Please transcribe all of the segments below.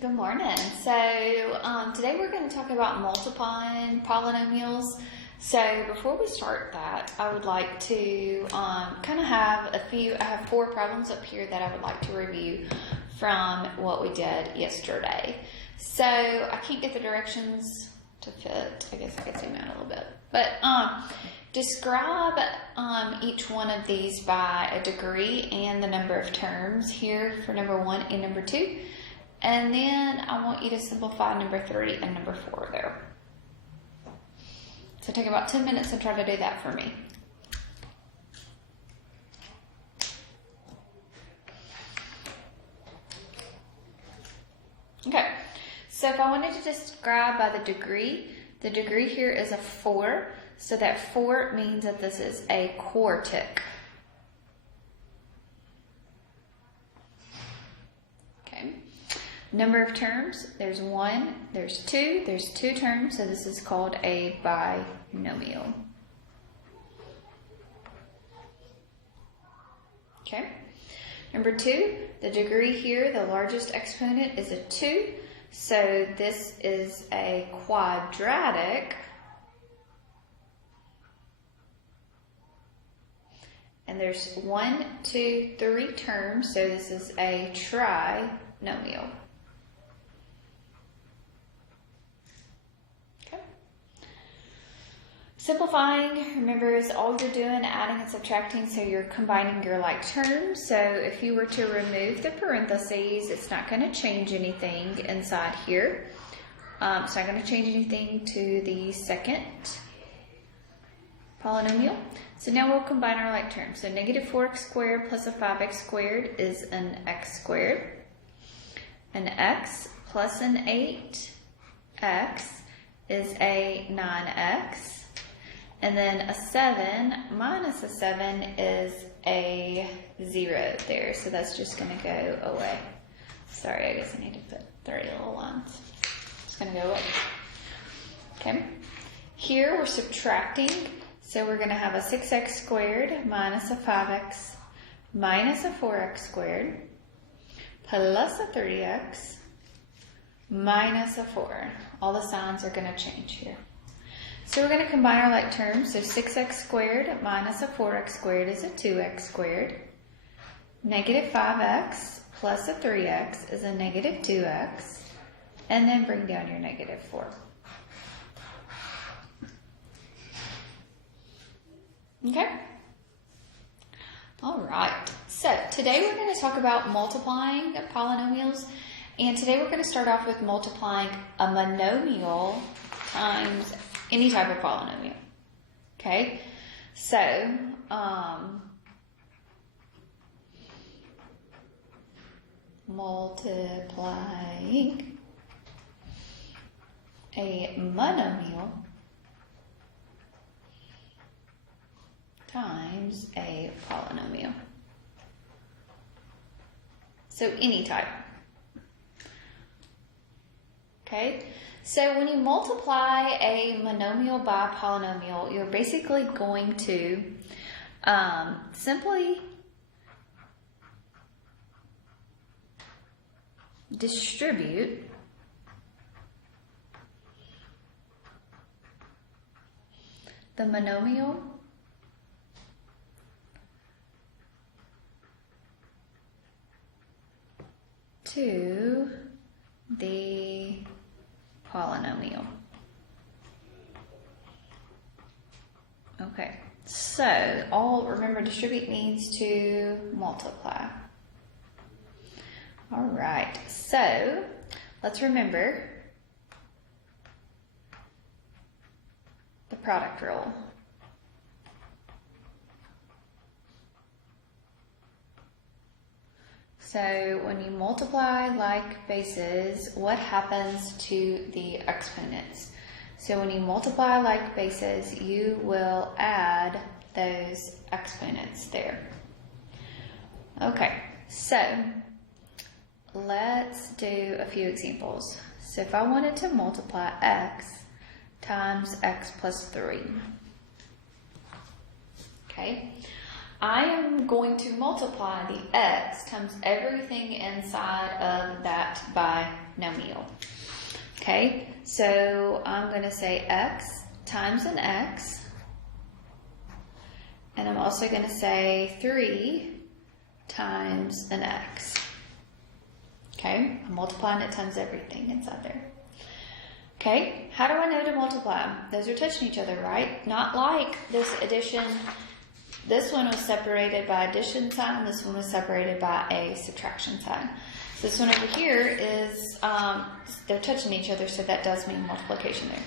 Good morning. So today we're going to talk about multiplying polynomials. So before we start that, I would like to kind of have I have 4 problems up here that I would like to review from what we did yesterday. So I can't get the directions to fit. I guess I could zoom out a little bit. But describe each one of these by a degree and the number of terms here for number 1 and number 2. And then I want you to simplify number 3 and number 4 there. So take about 10 minutes and try to do that for me. Okay, so if I wanted to describe by the degree here is a 4. So that 4 means that this is a quartic. Okay. Number of terms, there's 1, there's 2 terms, so this is called a binomial. Okay. Number 2, the degree here, the largest exponent is a 2, so this is a quadratic. And there's 1, 2, 3 terms, so this is a trinomial. Okay. Simplifying, remember, is all you're doing, adding and subtracting, so you're combining your like terms. So if you were to remove the parentheses, it's not going to change anything inside here. It's not going to change anything to the second polynomial. So now we'll combine our like terms. So negative 4x squared plus a 5x squared is an x squared. An x plus an 8x is a 9x. And then a 7 minus a 7 is a 0 there. So that's just going to go away. Sorry, I guess I need to put 3 little lines. It's going to go away. Okay. Here we're subtracting. So we're going to have a 6x squared minus a 5x minus a 4x squared plus a 3x minus a 4. All the signs are going to change here. So we're going to combine our like terms. So 6x squared minus a 4x squared is a 2x squared. Negative 5x plus a 3x is a negative 2x. And then bring down your negative 4. Okay. All right. So today we're going to talk about multiplying polynomials. And today we're going to start off with multiplying a monomial times any type of polynomial. Okay. So, multiplying a monomial times a polynomial. So any type. Okay, so when you multiply a monomial by a polynomial, you're basically going to simply distribute the monomial to the polynomial. Okay, so remember, distribute means to multiply. All right, so let's remember the product rule. So when you multiply like bases, what happens to the exponents? So when you multiply like bases, you will add those exponents there. Okay, so let's do a few examples. So if I wanted to multiply x times x plus 3, okay, I am going to multiply the x times everything inside of that binomial. Okay, so I'm going to say x times an x, and I'm also going to say 3 times an x. Okay, I'm multiplying it times everything inside there. Okay, how do I know to multiply? Those are touching each other, right? Not like this addition. This one was separated by addition sign. This one was separated by a subtraction sign. So this one over here is, they're touching each other, so that does mean multiplication there.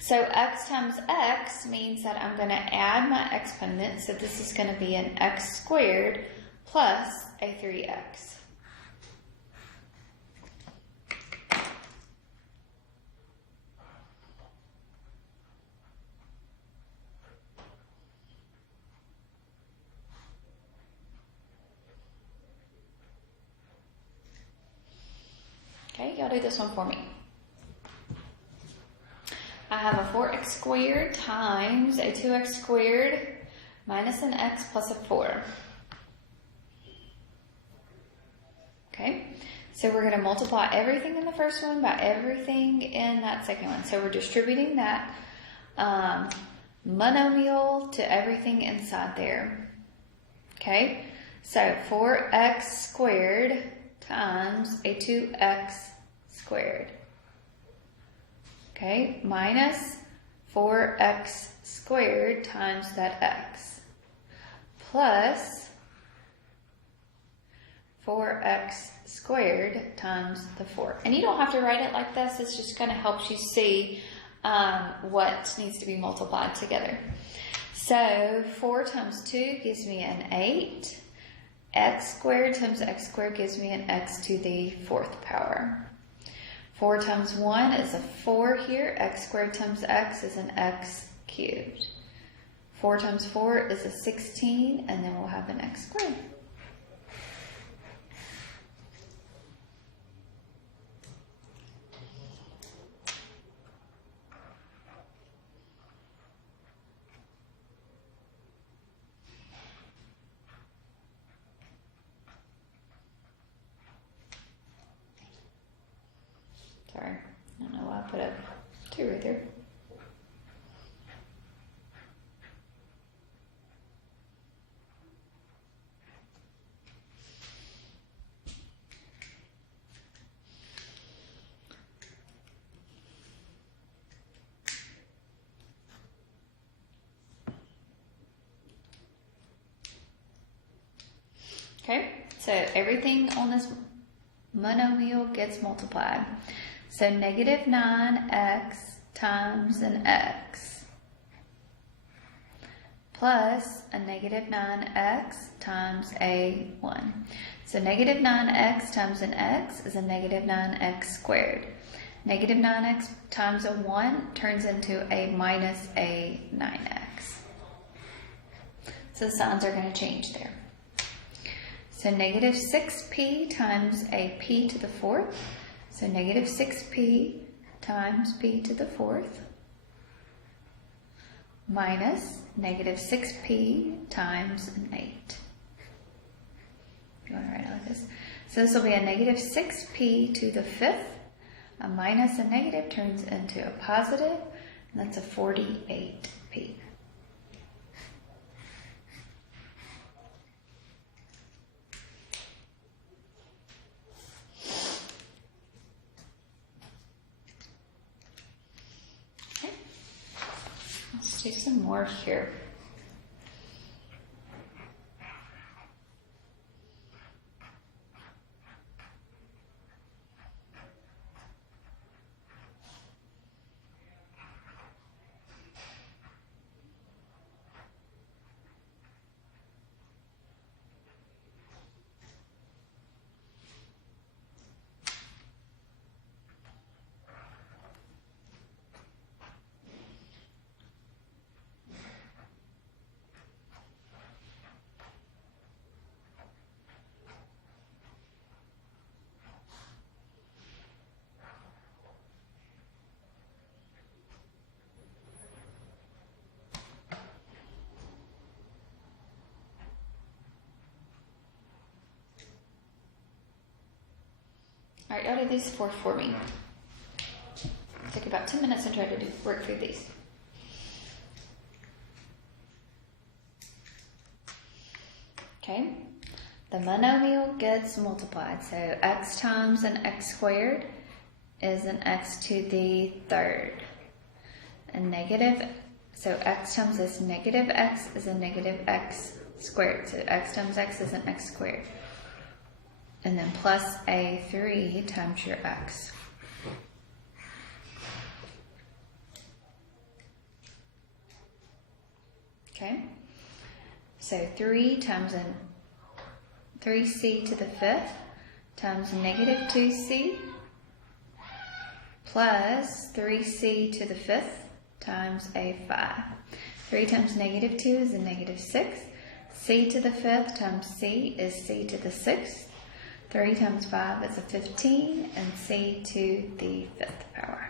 So x times x means that I'm going to add my exponent. So this is going to be an x squared plus a 3x. Okay, y'all do this one for me. I have a 4x squared times a 2x squared minus an x plus a 4. Okay, so we're going to multiply everything in the first one by everything in that second one. So we're distributing that monomial to everything inside there. Okay, so 4x squared times a 2x squared. Okay, minus 4x squared times that x plus 4x squared times the 4. And you don't have to write it like this. It's just kind of helps you see what needs to be multiplied together. So 4 times 2 gives me an 8. X squared times x squared gives me an x to the 4th power. 4 times 1 is a 4 here. X squared times x is an x cubed. 4 times 4 is a 16, and then we'll have an x squared. Sorry, I don't know why I put a 2 right there. Okay, so everything on this monomial gets multiplied. So negative 9x times an x plus a negative 9x times a 1. So negative 9x times an x is a negative 9x squared. Negative 9x times a 1 turns into a minus a 9x. So the signs are going to change there. So negative 6p times a p to the 4th. So negative 6p times p to the 4th minus negative 6p times an 8. If you want to write it like this. So this will be a negative 6p to the 5th. A minus a negative turns into a positive, and that's a 48p. Let's do some more here. All right, y'all do these four for me. Take about 10 minutes and try to work through these. Okay, the monomial gets multiplied. So x times an x squared is an x to the third. So x times this negative x is a negative x squared. So x times x is an x squared. And then plus a 3 times your x. Okay, so 3 times 3c to the fifth times negative 2c plus 3c to the fifth times a 5. 3 times negative 2 is a negative 6. C to the fifth times c is c to the sixth. 3 times 5 is a 15, and c to the fifth power.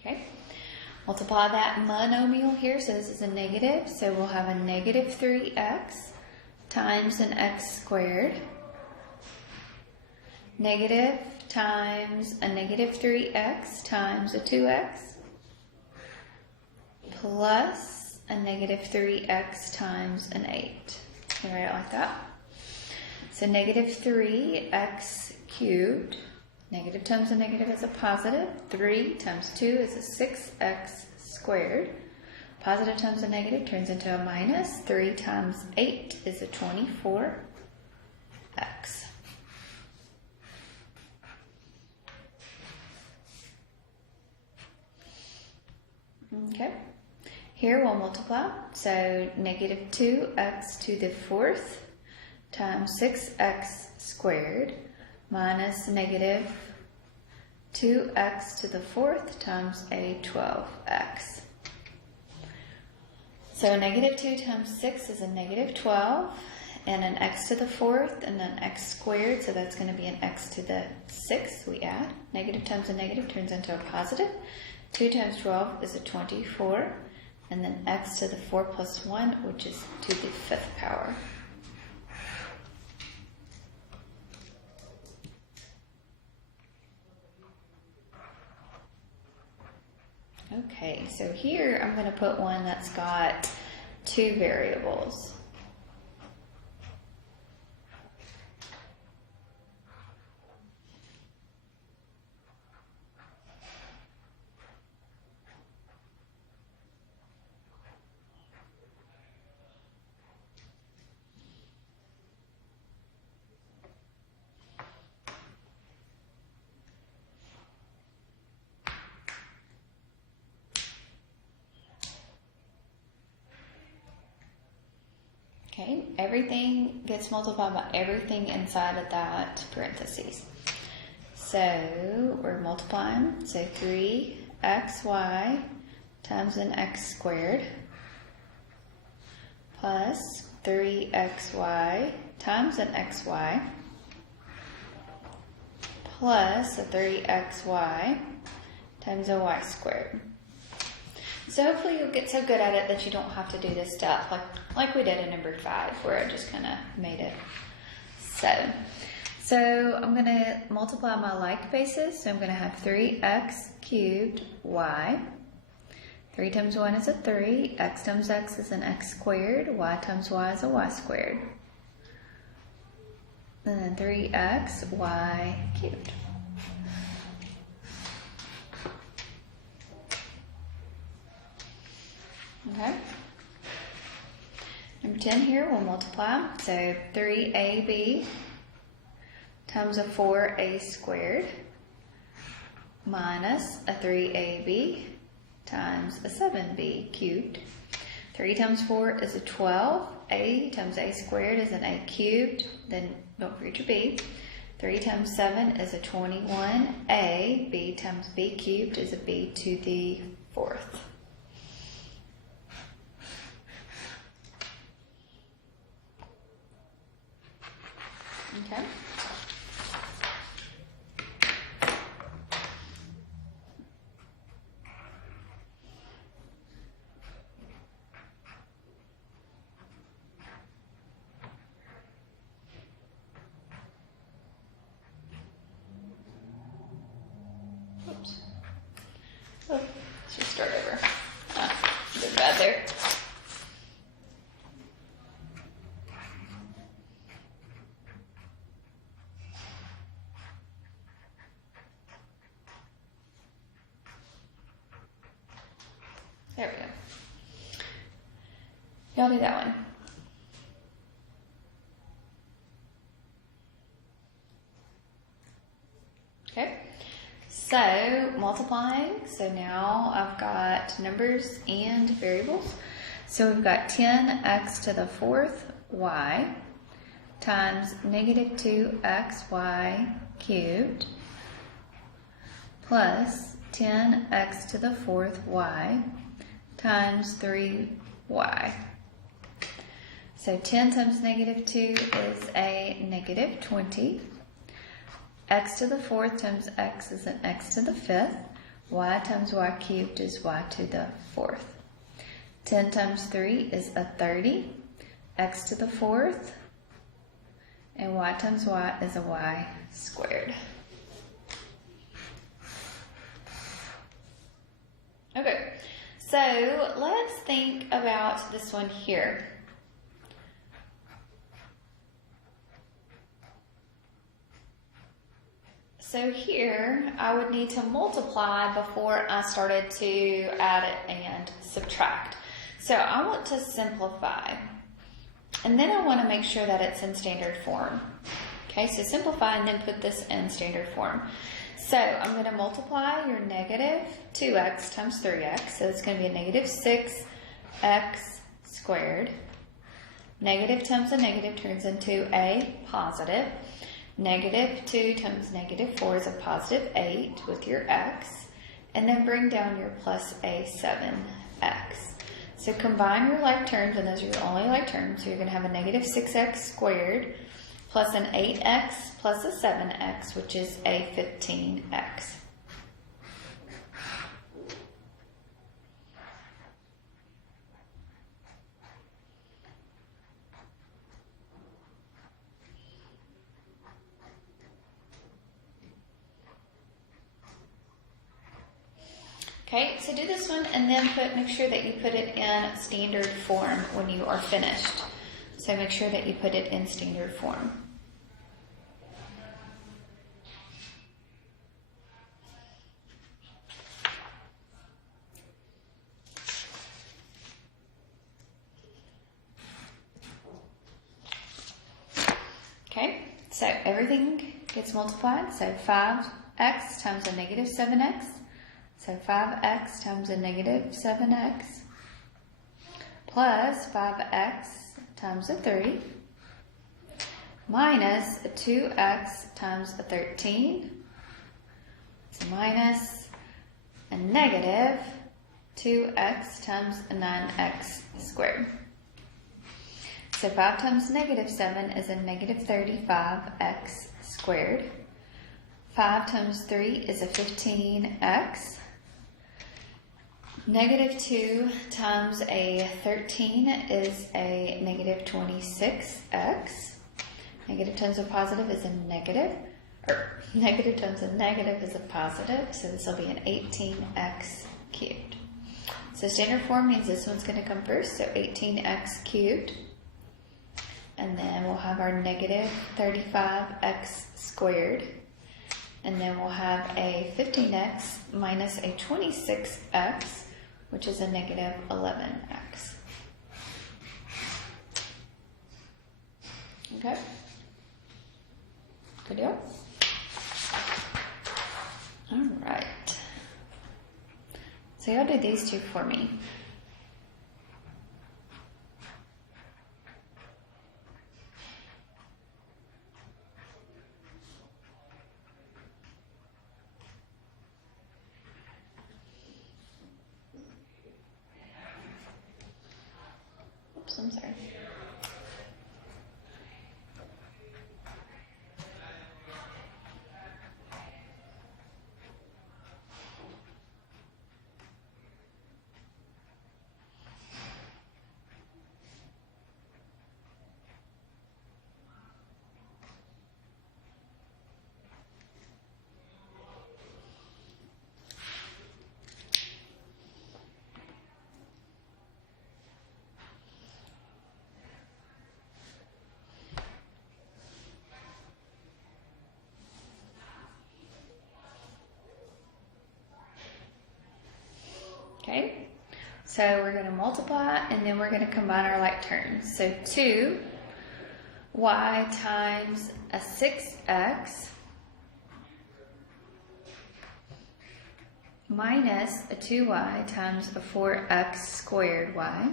Okay, multiply that monomial here, so this is a negative, so we'll have a negative 3x times an x squared, negative times a negative 3x times a 2x, plus a negative 3x times an 8. Can you write it like that? So negative 3x cubed, negative times a negative is a positive, 3 times 2 is a 6x squared. Positive times a negative turns into a minus. 3 times 8 is a 24x. Okay, here we'll multiply. So negative 2x to the fourth times 6x squared minus negative 2x to the fourth times a 12x. So negative 2 times 6 is a negative 12, and an x to the fourth, and an x squared, so that's going to be an x to the sixth. We add. Negative times a negative turns into a positive. 2 times 12 is a 24, and then x to the 4 plus 1, which is to the fifth power. Okay, so here I'm going to put one that's got two variables. Okay, everything gets multiplied by everything inside of that parentheses. So we're multiplying, so 3xy times an x squared plus 3xy times an xy plus a 3xy times a y squared. So hopefully you'll get so good at it that you don't have to do this stuff like we did in number 5, where I just kind of made it. So I'm going to multiply my like bases. So I'm going to have 3x cubed y. 3 times 1 is a 3. X times x is an x squared. Y times y is a y squared. And then 3x y cubed. Okay. Number 10 here, we'll multiply. So 3ab times a 4a squared minus a 3ab times a 7b cubed. 3 times 4 is a 12. A times a squared is an a cubed. Then don't forget your b. 3 times 7 is a 21a. B times b cubed is a b to the fourth. Okay. Just start over. Did bad there. There we go. Y'all do that one. Okay. So multiplying. So now I've got numbers and variables. So we've got 10x to the fourth y times negative 2xy cubed plus 10x to the fourth y times 3y. So 10 times negative 2 is a negative 20. X to the fourth times x is an x to the fifth. Y times y cubed is y to the fourth. 10 times 3 is a 30. X to the fourth. And y times y is a y squared. Okay, so let's think about this one here. So here, I would need to multiply before I started to add it and subtract. So I want to simplify. And then I want to make sure that it's in standard form. Okay, so simplify and then put this in standard form. So I'm going to multiply your negative 2x times 3x. So it's going to be a negative 6x squared. Negative times a negative turns into a positive. Negative 2 times negative 4 is a positive 8 with your x. And then bring down your plus a 7x. So combine your like terms, and those are your only like terms. So you're going to have a negative 6x squared plus an 8x plus a 7x, which is a 15x. Okay, so do this one and then make sure that you put it in standard form when you are finished. So make sure that you put it in standard form. Okay, so everything gets multiplied. So 5x times a negative 7x. So 5x times a negative 7x plus 5x times a 3 minus a 2x times a 13. So minus a negative 2x times a 9x squared. So 5 times negative 7 is a negative 35x squared. 5 times 3 is a 15x. Negative 2 times a 13 is a negative 26x. Negative times a positive is a negative. Or negative times a negative is a positive. So this will be an 18x cubed. So standard form means this one's going to come first. So 18x cubed. And then we'll have our negative 35x squared. And then we'll have a 15x minus a 26x, which is a negative 11x. Okay? Good deal? All right. So y'all do these two for me. I'm sorry. So we're going to multiply and then we're going to combine our like terms. So 2y times a 6x minus a 2y times a 4x squared y,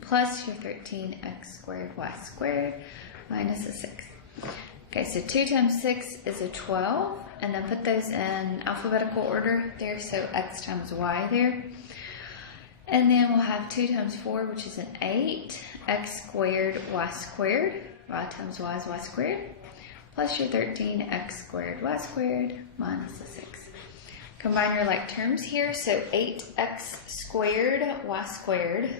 plus your 13x squared y squared minus a 6. Okay, so 2 times 6 is a 12, and then put those in alphabetical order there, so x times y there. And then we'll have 2 times 4, which is an 8, x squared y times y is y squared, plus your 13x squared y squared minus a 6. Combine your like terms here, so 8x squared y squared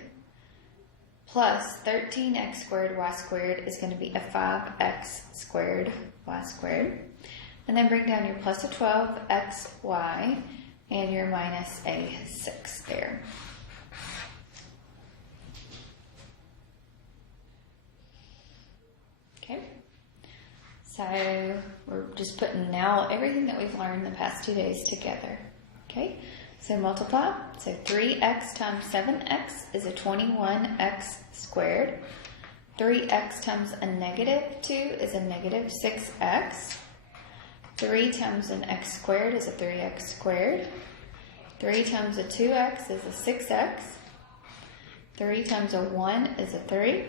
plus 13x squared y squared is going to be a 5x squared y squared. And then bring down your plus a 12xy and your minus a 6 there. Okay, so we're just putting now everything that we've learned the past 2 days together. Okay, so multiply. So 3x times 7x is a 21x squared. 3x times a negative 2 is a negative 6x. 3 times an x squared is a 3x squared. 3 times a 2x is a 6x. 3 times a 1 is a 3.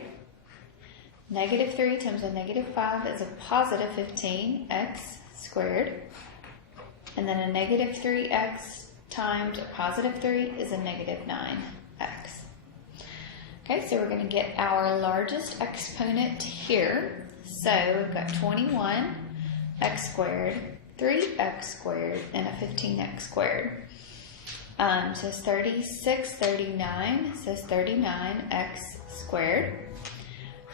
Negative 3 times a negative 5 is a positive 15x squared. And then a negative 3x times a positive 3 is a negative 9x. Okay, so we're going to get our largest exponent here. So we've got 21x squared, 3x squared, and a 15x squared. So it's 36, 39, so it's 39x squared.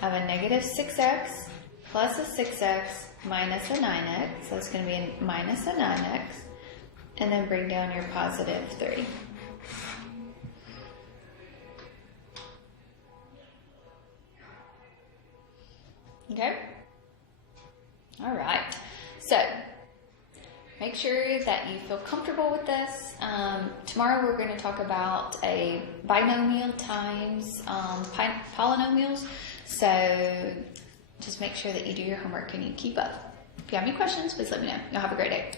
I have a negative 6x plus a 6x minus a 9x, so it's going to be a minus a 9x, and then bring down your positive 3. Okay? All right. So, make sure that you feel comfortable with this. Tomorrow we're going to talk about a binomial times polynomials. So just make sure that you do your homework and you keep up. If you have any questions, please let me know. Y'all have a great day.